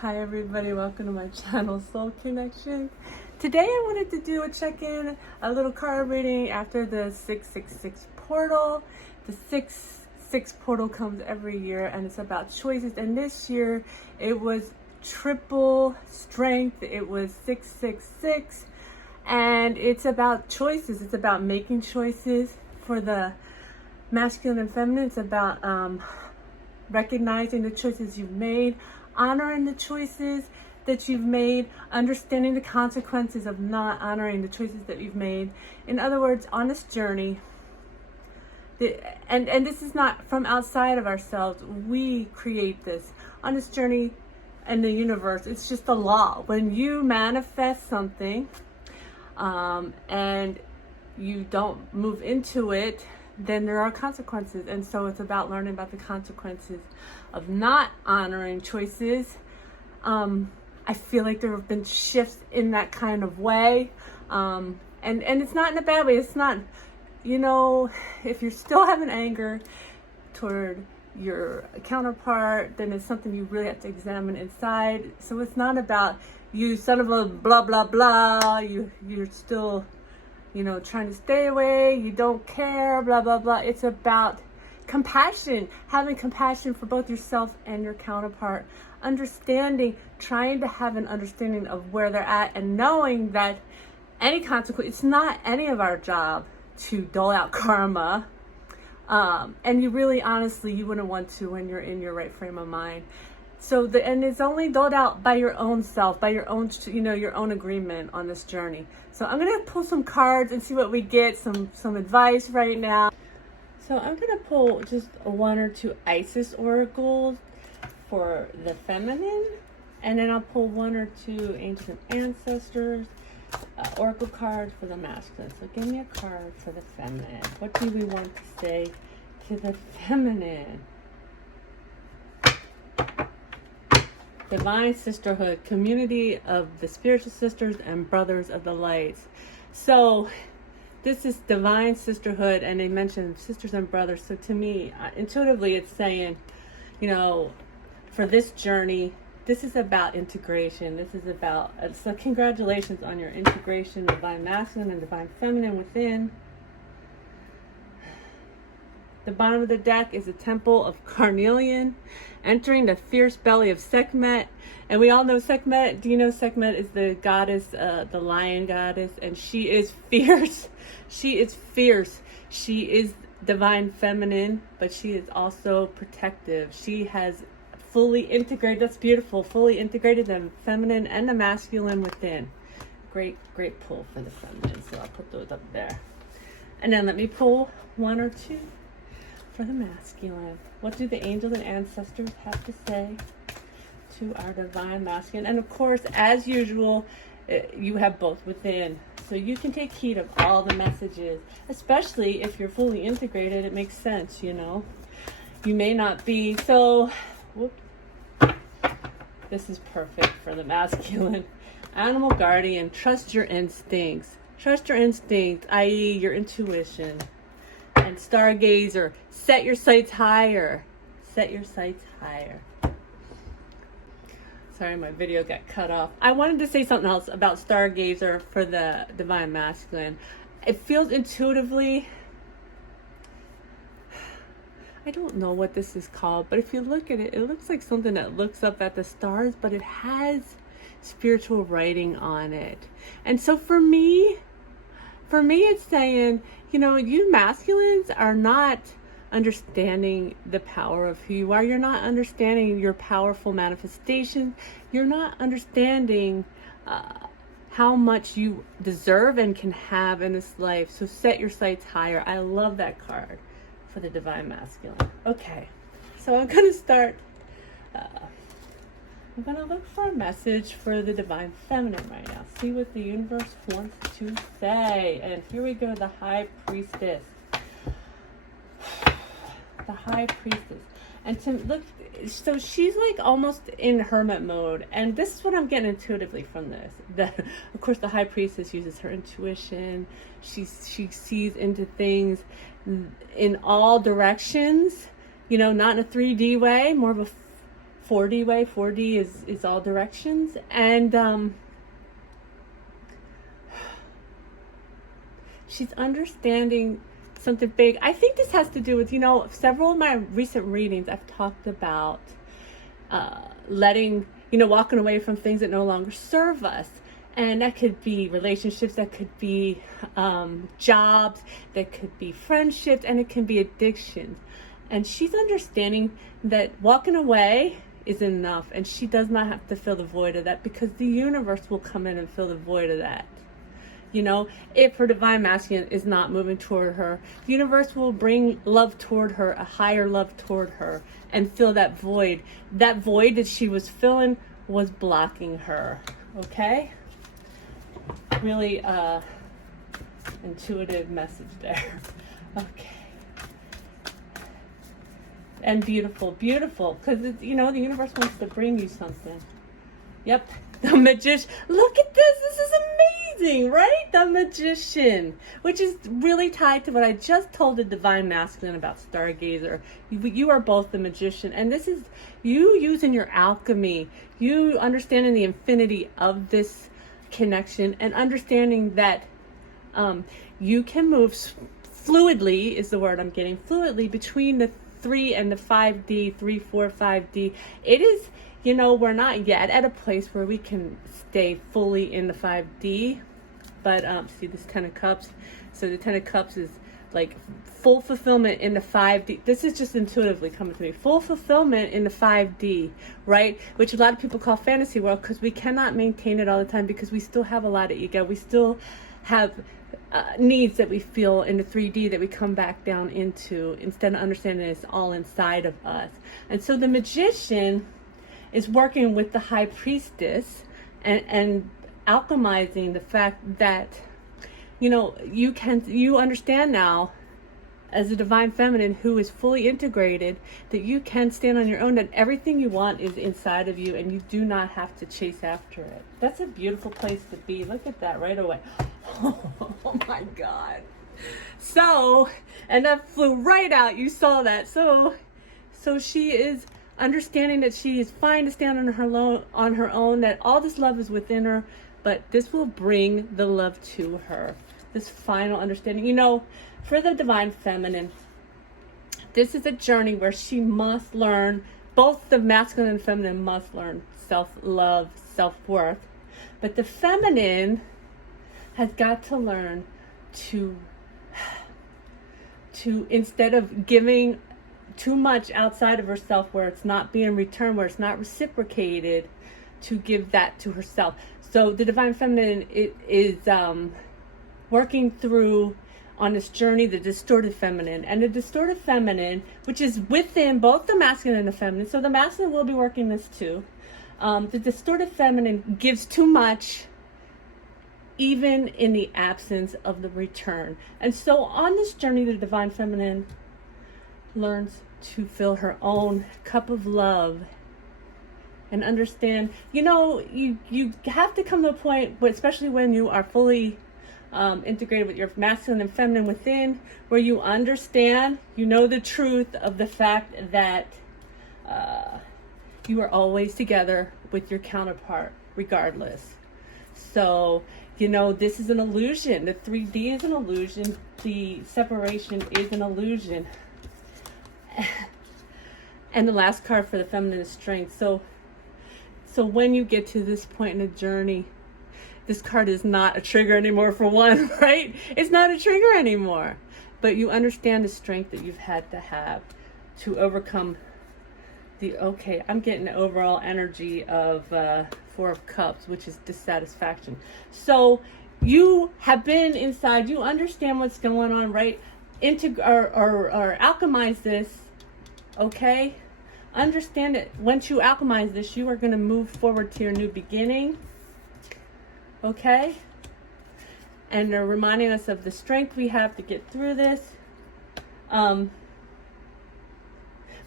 Hi everybody, welcome to my channel Soul Connection. Today I wanted to do a check-in, a little card reading after the 666 portal. The 666 portal comes every year and it's about choices, and this year it was triple strength. It was 666 and it's about choices. It's about making choices for the masculine and feminine. It's about recognizing the choices you've made, honoring the choices that you've made, understanding the consequences of not honoring the choices that you've made. In other words, on this journey, and this is not from outside of ourselves, we create this. On this journey in the universe, it's just a law. When you manifest something and you don't move into it, then there are consequences. And so it's about learning about the consequences of not honoring choices. I feel like there have been shifts in that kind of way. And it's not in a bad way. It's not, if you're still having anger toward your counterpart, then it's something you really have to examine inside. So it's not about you son of a blah, blah, blah. You're still trying to stay away, you don't care, blah, blah, blah. It's about compassion, having compassion for both yourself and your counterpart, understanding, trying to have an understanding of where they're at, and knowing that any consequence, it's not any of our job to dole out karma. And you really, honestly, you wouldn't want to when you're in your right frame of mind. So and it's only doled out by your own self, by your own, your own agreement on this journey. So I'm gonna pull some cards and see what we get, some advice right now. So I'm gonna pull just one or two Isis oracles for the feminine, and then I'll pull one or two ancient ancestors oracle cards for the masculine. So give me a card for the feminine. What do we want to say to the feminine? Divine sisterhood, community of the spiritual sisters and brothers of the lights. So this is divine sisterhood, and they mention sisters and brothers. So to me, intuitively, it's saying, for this journey, this is about integration. This is about, so congratulations on your integration, divine masculine and divine feminine within. The bottom of the deck is a temple of carnelian, entering the fierce belly of Sekhmet. And we all know Sekhmet. Do you know Sekhmet is the goddess, the lion goddess? And she is fierce. She is fierce. She is divine feminine, but she is also protective. She has fully integrated, that's beautiful, fully integrated the feminine and the masculine within. Great pull for the feminine. So I'll put those up there. And then let me pull one or two for the masculine. What do the angels and ancestors have to say to our divine masculine? And of course, as usual, you have both within. So you can take heed of all the messages, especially if you're fully integrated. It makes sense, You may not be, so, whoops. This is perfect for the masculine. Animal guardian, trust your instincts. Trust your instincts, i.e. your intuition. And stargazer, set your sights higher. Set your sights higher. Sorry, my video got cut off. I wanted to say something else about stargazer for the divine masculine. It feels intuitively, I don't know what this is called, but if you look at it, it looks like something that looks up at the stars, but it has spiritual writing on it. And so for me it's saying, you masculines are not understanding the power of who you are. You're not understanding your powerful manifestation. You're not understanding how much you deserve and can have in this life. So set your sights higher. I love that card for the divine masculine. Okay, so I'm going to start. I'm going to look for a message for the divine feminine right now. See what the universe wants to say. And here we go, the high priestess. The high priestess. And to look, so she's like almost in hermit mode. And this is what I'm getting intuitively from this. Of course, the high priestess uses her intuition. She sees into things in all directions, not in a 3D way, more of a 4D way. 4D is all directions. And she's understanding something big. I think this has to do with, several of my recent readings, I've talked about letting, walking away from things that no longer serve us. And that could be relationships, that could be jobs, that could be friendships, and it can be addictions. And she's understanding that walking away is enough, and she does not have to fill the void of that, because the universe will come in and fill the void of that. If her divine masculine is not moving toward her, the universe will bring love toward her, a higher love toward her, and fill that void. That void that she was filling was blocking her. Okay? Really intuitive message there. Okay. And beautiful, because the universe wants to bring you something. Yep, the magician. Look at this. This is amazing, right? The Magician, which is really tied to what I just told the divine masculine about Stargazer. You are both the Magician, and this is you using your alchemy, you understanding the infinity of this connection, and understanding that you can move fluidly, is the word I'm getting, fluidly between the 3 and the 5D, 3, 4, 5D. It is, we're not yet at a place where we can stay fully in the 5D, but see this 10 of Cups. So the 10 of Cups is like full fulfillment in the 5D. This is just intuitively coming to me. Full fulfillment in the 5D, right? Which a lot of people call fantasy world, because we cannot maintain it all the time, because we still have a lot of ego. We still have needs that we feel in the 3D that we come back down into, instead of understanding it's all inside of us. And so the Magician is working with the High Priestess and alchemizing the fact that, you understand now, as a divine feminine who is fully integrated, that you can stand on your own, that everything you want is inside of you, and you do not have to chase after it. That's a beautiful place to be. Look at that right away. Oh my God. So, and that flew right out. You saw that. So she is understanding that she is fine to stand on her own, that all this love is within her, but this will bring the love to her. This final understanding. For the divine feminine, this is a journey where she must learn, both the masculine and feminine must learn self-love, self-worth. But the feminine has got to learn to instead of giving too much outside of herself, where it's not being returned, where it's not reciprocated, to give that to herself. So the divine feminine is working through, on this journey, the distorted feminine. And the distorted feminine, which is within both the masculine and the feminine, so the masculine will be working this too. The distorted feminine gives too much, even in the absence of the return. And so on this journey, the divine feminine learns to fill her own cup of love and understand, you have to come to a point, especially when you are fully integrated with your masculine and feminine within, where you understand, the truth of the fact that you are always together with your counterpart, regardless. So, this is an illusion. The 3D is an illusion. The separation is an illusion. And the last card for the feminine is strength. So when you get to this point in the journey, this card is not a trigger anymore, for one, right? It's not a trigger anymore. But you understand the strength that you've had to have to overcome I'm getting the overall energy of 4 of Cups, which is dissatisfaction. So you have been inside, you understand what's going on, right? Or alchemize this, okay? Understand it. Once you alchemize this, you are going to move forward to your new beginning. Okay? And they're reminding us of the strength we have to get through this.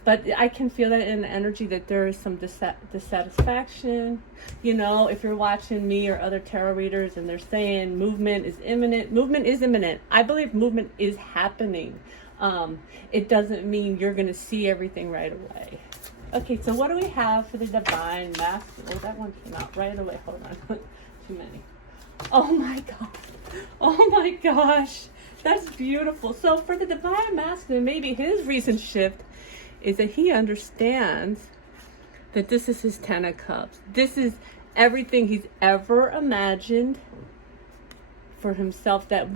But I can feel that in the energy, that there is some dissatisfaction. If you're watching me or other tarot readers and they're saying movement is imminent, movement is imminent. I believe movement is happening. It doesn't mean you're going to see everything right away. Okay, so what do we have for the divine masculine? Oh, that one came out right away. Hold on. Too many. Oh my God. Oh my gosh. That's beautiful. So for the divine masculine, maybe his recent shift is that he understands that this is his 10 of Cups. This is everything he's ever imagined for himself, that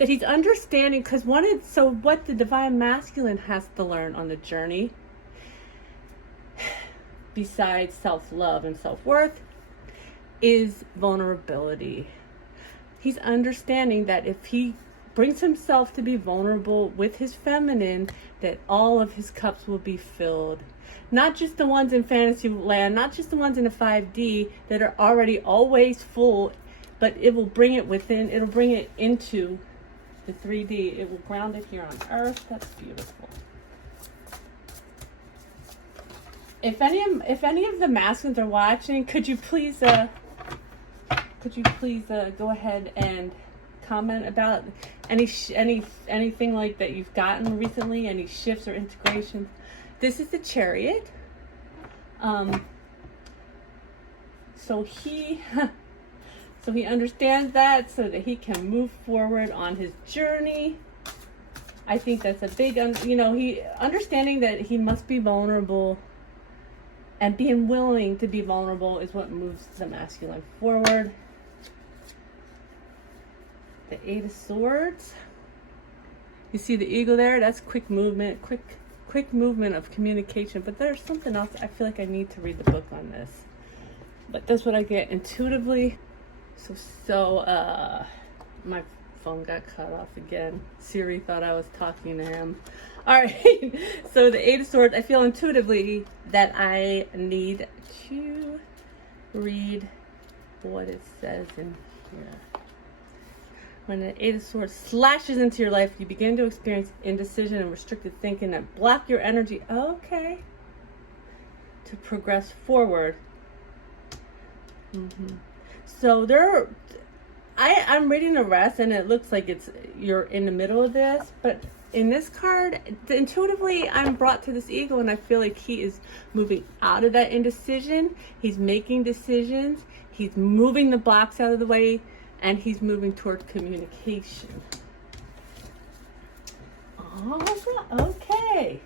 he's understanding, because so what the divine masculine has to learn on the journey, besides self-love and self-worth, is vulnerability. He's understanding that if he brings himself to be vulnerable with his feminine, that all of his cups will be filled. Not just the ones in fantasy land, not just the ones in the 5D that are already always full, but it will bring it within, it'll bring it into the 3D. It will ground it here on earth. That's beautiful. If any of the masculines are watching, could you please go ahead and comment about anything like that you've gotten recently, any shifts or integrations? This is the Chariot. So he understands that, so that he can move forward on his journey. I think that's a big, he understanding that he must be vulnerable, and being willing to be vulnerable is what moves the masculine forward. The 8 of Swords. You see the eagle there? That's quick movement, quick movement of communication. But there's something else. I feel like I need to read the book on this. But that's what I get intuitively. So my phone got cut off again. Siri thought I was talking to him. All right. So the 8 of Swords, I feel intuitively that I need to read what it says in here. When the 8 of Swords slashes into your life, you begin to experience indecision and restricted thinking that block your energy. Okay. To progress forward. So I'm reading the rest, and it looks like you're in the middle of this, but in this card, intuitively, I'm brought to this eagle, and I feel like he is moving out of that indecision. He's making decisions. He's moving the blocks out of the way, and he's moving toward communication. Oh, okay.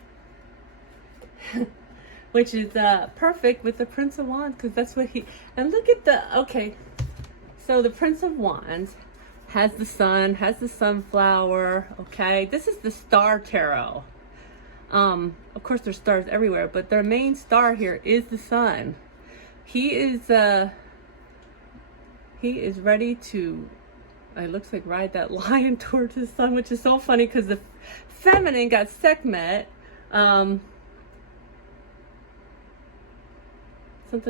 Which is perfect with the Prince of Wands, because that's what and look at okay. So the Prince of Wands has the sun, has the sunflower, okay? This is the Star Tarot. Of course, there's stars everywhere, but their main star here is the sun. He is ready to, it looks like, ride that lion towards the sun, which is so funny because the feminine got Sekhmet. Something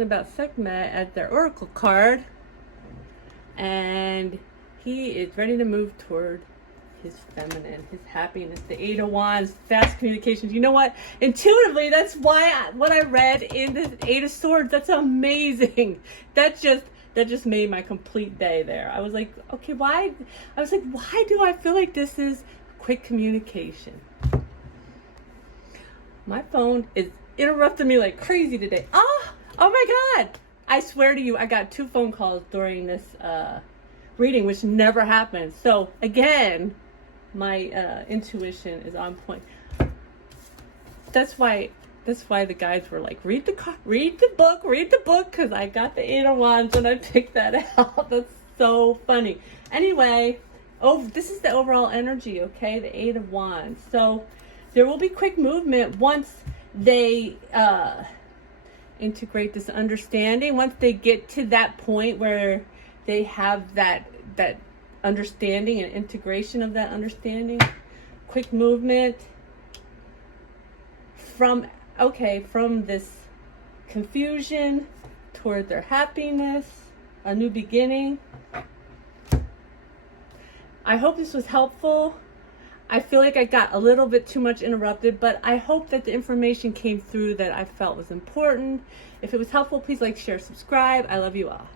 about Sekhmet as their oracle card. And he is ready to move toward his feminine, his happiness, the 8 of Wands, fast communications. You know what? Intuitively, that's what I read in the 8 of Swords. That's amazing. That just made my complete day there. I was like, okay, why do I feel like this is quick communication? My phone is interrupting me like crazy today. Oh my God. I swear to you, I got 2 phone calls during this reading, which never happens. So again, my intuition is on point. That's why the guys were like, read the book, because I got the 8 of Wands when I picked that out. That's so funny. Anyway, this is the overall energy, okay? The 8 of Wands. So there will be quick movement once they integrate this understanding. Once they get to that point where they have that understanding and integration of that understanding, quick movement from this confusion toward their happiness, a new beginning. I hope this was helpful. I feel like I got a little bit too much interrupted, but I hope that the information came through that I felt was important. If it was helpful, please like, share, subscribe. I love you all.